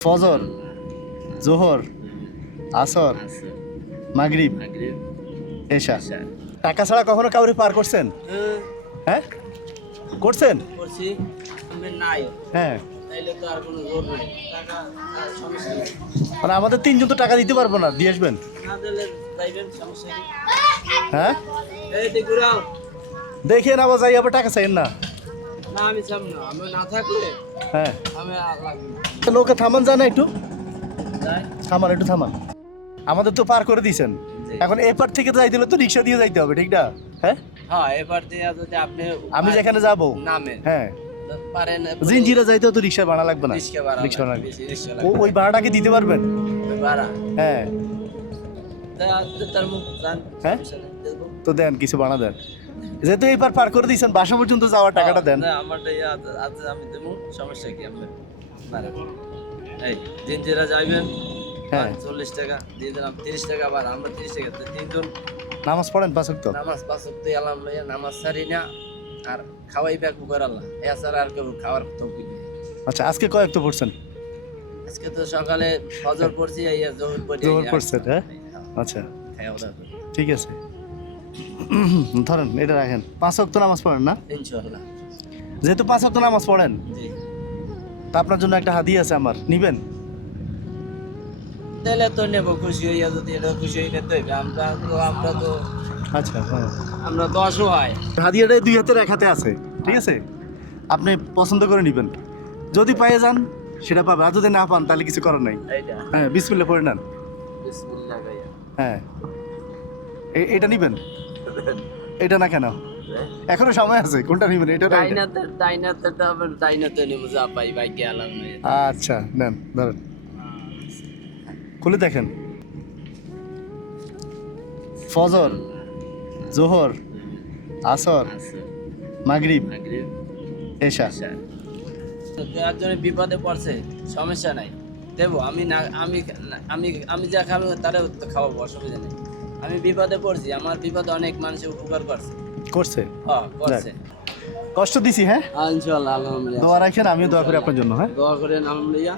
ফজর, জোহর, আসর, মাগরিব, এশা। টাকা ছাড়া কখনো কাউরে পার করছেন? হ্যাঁ করছেন? করছি নাই হ্যাঁ, তাইলে তো আর কোনো জোর নাই টাকা সমস্যা নেই মানে আমাদের তিনজন তো টাকা দিতে পারবো না, দিয়ে আসবেন। না দিলে যাইবেন সমস্যা কি হ্যাঁ এই দেখুরাও দেখে না যাই আবার টাকা চাইেন না। না আমি চাম না আমি না থাকলে হ্যাঁ আমি আর লাগবে না লোকে থামান যায় না, একটু যাই থামান, একটু থামান। আমাদের তো পার করে দিয়েছেন, জি। এখন এপার থেকে যাই দিলে তো রিক্সা দিয়ে যাইতে হবে, ঠিক না? হ্যাঁ হ্যাঁ এবার দিয়ে যদি আপনি আমি যেখানে যাবো, নামে হ্যাঁ পারেন জিনজিরা যাইতেও তো রিক্সা ভাড়া লাগবে না। রিস্কা ভাড়া রিক্সা ভাড়া বেশি রিস্কা ওই ভাড়াটা কি দিতে পারবেন? ভাড়া হ্যাঁ তার মুখ জান হ্যাঁ? সমস্যা নেই, দেবো। তো দেন, কিছু বানা দেন, যেহেতু এবার পার করে দিয়েছেন বাসা পর্যন্ত যাওয়ার টাকাটা দেন। না আমারটা আমি দেবো সমস্যা কি আপনার এই জিনজিরা যাইবেন হ্যাঁ 40 টাকা দিয়ে দিলাম 30 টাকা আবার আমরা 30 টাকা তো তিনজন নামাজ পড়েন পাঁচ ওয়াক্ত? নামাজ পাঁচ ওয়াক্ত এলাম লইয়া নামাজ সারি না আর খাওয়াই ব্যাগ করে আল্লাহ এছাড়া আর কেউ খাওয়ার তৌফিক নেই। আচ্ছা, আজকে কয় ওয়াক্ত পড়ছেন? আজকে তো সকালে ফজর পড়ছি আইয়া জোহর পড়ি জোহর পড়ছেন, হ্যাঁ? আচ্ছা খাওয়া দাওয়া করি ঠিক আছে। ধরেন এটা রাখেন, পাঁচ ওয়াক্ত নামাজ পড়েন না? ইনশাআল্লাহ যেহেতু পাঁচ ওয়াক্ত নামাজ পড়েন, জি তা আপনার জন্য একটা হাদিয়া আছে আমার, নিবেন? তাহলে তো নেব খুশি হইয়া যদি এটা খুশি হয়ে নিতে হইবে আমরা তো আচ্ছা হ্যাঁ, আমরা তো অসহায় হাদিয়াটা দুই হাতের এক হাতে আছে, ঠিক আছে? আপনি পছন্দ করে নিবেন, যদি পেয়ে যান সেটা পাবে, আর যদি না পান তাহলে কিছু করার নাই। এইটা হ্যাঁ বিসমিল্লাহ পড়ে নেন। বিসমিল্লাহ ভাইয়া হ্যাঁ এটা নিবেন? এটা না কেন, এখনো সময় আছে, কোনটা নিবেন? এটা না এটা? ডাইনাতে আবার ডাইনাতে নেব যা পাই ভাই গেলাম না আচ্ছা নেন, ধরেন, খুলে দেখেন। ফজর, জোহর, আসর, মাগরিব, এশা। একজনের বিপদে পড়ছে সমস্যা নাই দেবো আমি না আমি আমি আমি যা খাবো তারা তো খাওয়াবো অসুবিধা নেই আমি বিপদে পড়ছি আমার বিপদে অনেক মানুষ উপকার করছে করছে? হ্যাঁ করছে কষ্ট দিছি, হ্যাঁ? ইনশাআল্লাহ আলহামদুলিল্লাহ দোয়া রাখেন, আমিও দোয়া করি আপনার জন্য। হ্যাঁ দোয়া করেন আলহামদুলিল্লাহ